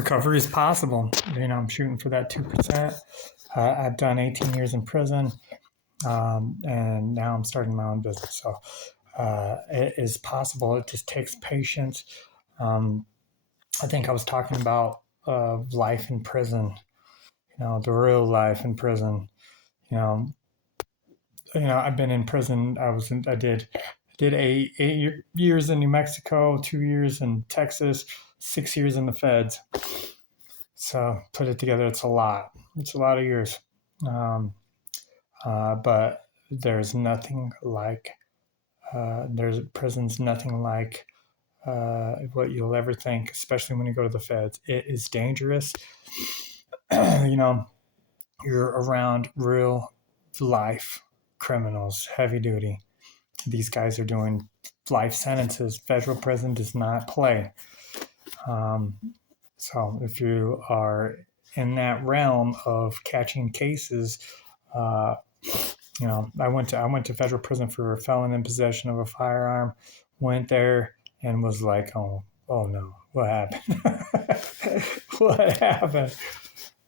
Recovery is possible. I'm shooting for that 2%. I've done 18 years in prison, and now I'm starting my own business. So it is possible. It just takes patience. Um, I think I was talking about life in prison. The real life in prison. You know, I've been in prison. I did eight years in New Mexico, 2 years in Texas, 6 years in the feds. So put it together, it's a lot. It's a lot of years. Um, but there's nothing like there's prisons nothing like what you'll ever think, especially when you go to the feds. It is dangerous. you know, you're around real life criminals, heavy duty. These guys are doing life sentences. Federal prison does not play. Um, so if you are in that realm of catching cases, uh, I went to federal prison for a felon in possession of a firearm. Went there and was like, oh no, what happened? What happened?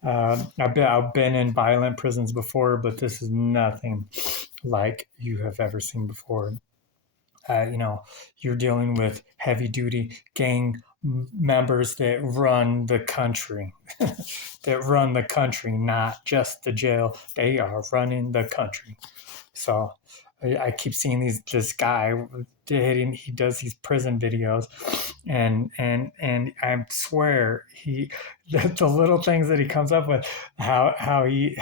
I've been in violent prisons before, but this is nothing like you have ever seen before. You're dealing with heavy duty gang members that run the country, not just the jail. They are running the country. So I keep seeing this guy he does these prison videos, and I swear the little things that he comes up with, how he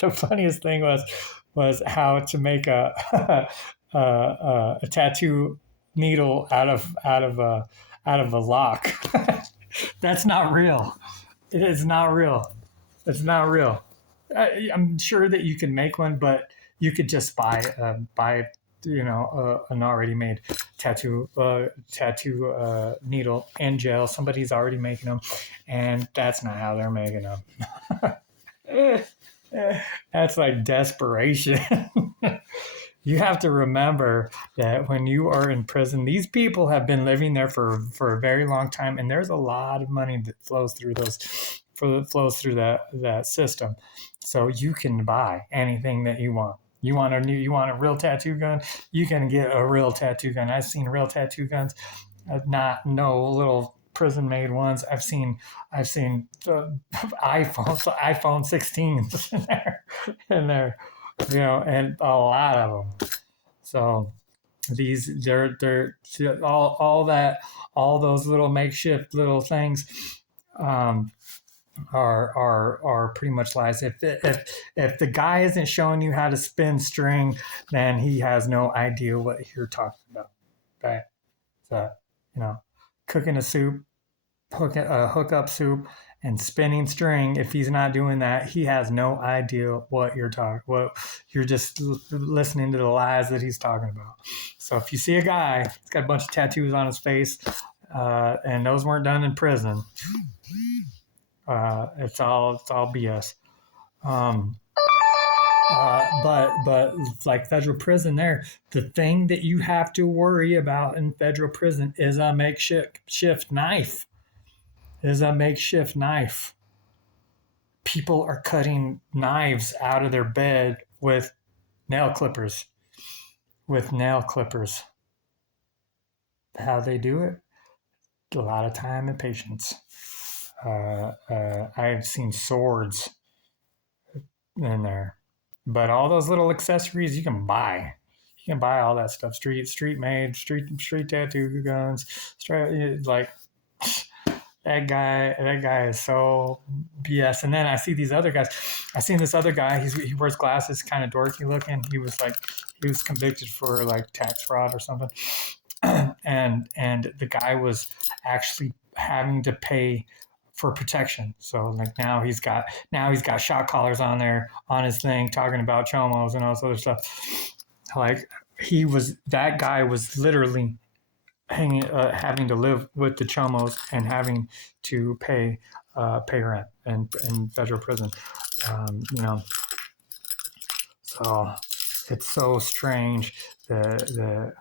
the funniest thing was how to make a tattoo needle out of a lock. That's not real. It is not real. It's not real. I'm sure that you can make one, but you could just buy an already made tattoo needle in jail. Somebody's already making them, and that's not how they're making them. That's like desperation. You have to remember that when you are in prison, these people have been living there for a very long time, and there's a lot of money that flows through that system. So you can buy anything that you want. You want a real tattoo gun? You can get a real tattoo gun. I've seen real tattoo guns, not no little prison made ones. I've seen the iPhone 16s in there, and a lot of them. So they're all those little makeshift little things um, are pretty much lies. If the guy isn't showing you how to spin string, then he has no idea what you're talking about. Okay, so cooking a soup, hook up soup, and spinning string. If he's not doing that, he has no idea what you're just listening to the lies that he's talking about. So if you see a guy, he's got a bunch of tattoos on his face, and those weren't done in prison, it's all BS. But like federal prison, the thing that you have to worry about in federal prison is a makeshift knife. People are cutting knives out of their bed with nail clippers. How they do it? A lot of time and patience. I've seen swords in there, but all those little accessories you can buy. You can buy all that stuff. Street tattoo guns. Like that guy is so BS. And then I see these other guys. I seen this other guy. He wears glasses, kind of dorky looking. He was convicted for like tax fraud or something, and the guy was actually having to pay for protection. So like now he's got shot collars on there on his thing, talking about chomos and all this other stuff. Like that guy was literally having to live with the chomos and having to pay rent in federal prison. So it's so strange the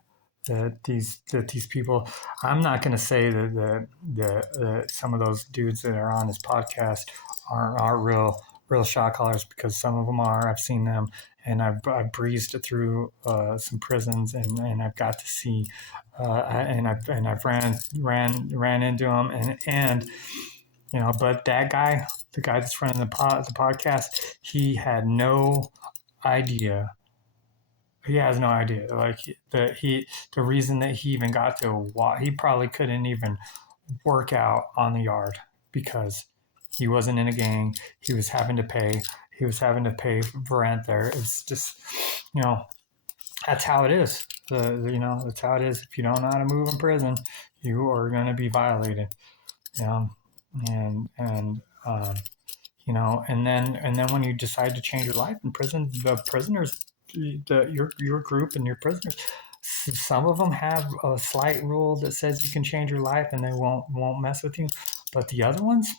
that these people. I'm not going to say that the some of those dudes that are on his podcast are real shot callers, because some of them are. I've seen them, and I've breezed through some prisons, and I've got to see, I've ran into them, and but that guy, the guy that's running the podcast, he had no idea. He has no idea. Like the reason that he even got to walk, he probably couldn't even work out on the yard because he wasn't in a gang. He was having to pay. He was having to pay for rent there. It's just, you know, that's how it is. That's how it is. If you don't know how to move in prison, you are going to be violated. You know, and and then when you decide to change your life in prison, the prisoners, your group and your prisoners, some of them have a slight rule that says you can change your life and they won't mess with you, but the other ones,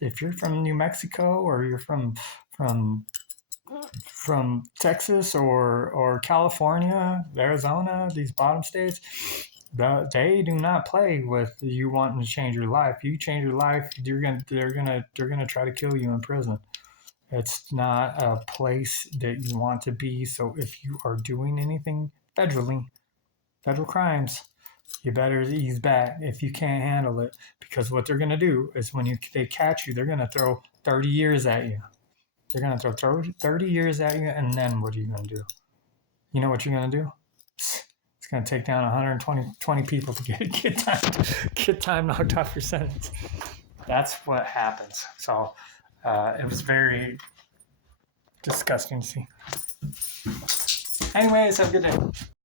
if you're from New Mexico or you're from from Texas or California, Arizona, these bottom states, they do not play with you wanting to change your life. You change your life, they're gonna try to kill you in prison. It's not a place that you want to be. So if you are doing anything federal crimes, you better ease back if you can't handle it. Because what they're gonna do is when they catch you, they're gonna throw 30 years at you. They're gonna throw 30 years at you, and then what are you gonna do? You know what you're gonna do? It's going to take down 120 people to get time knocked off your sentence. That's what happens. So it was very disgusting to see. Anyways, have a good day.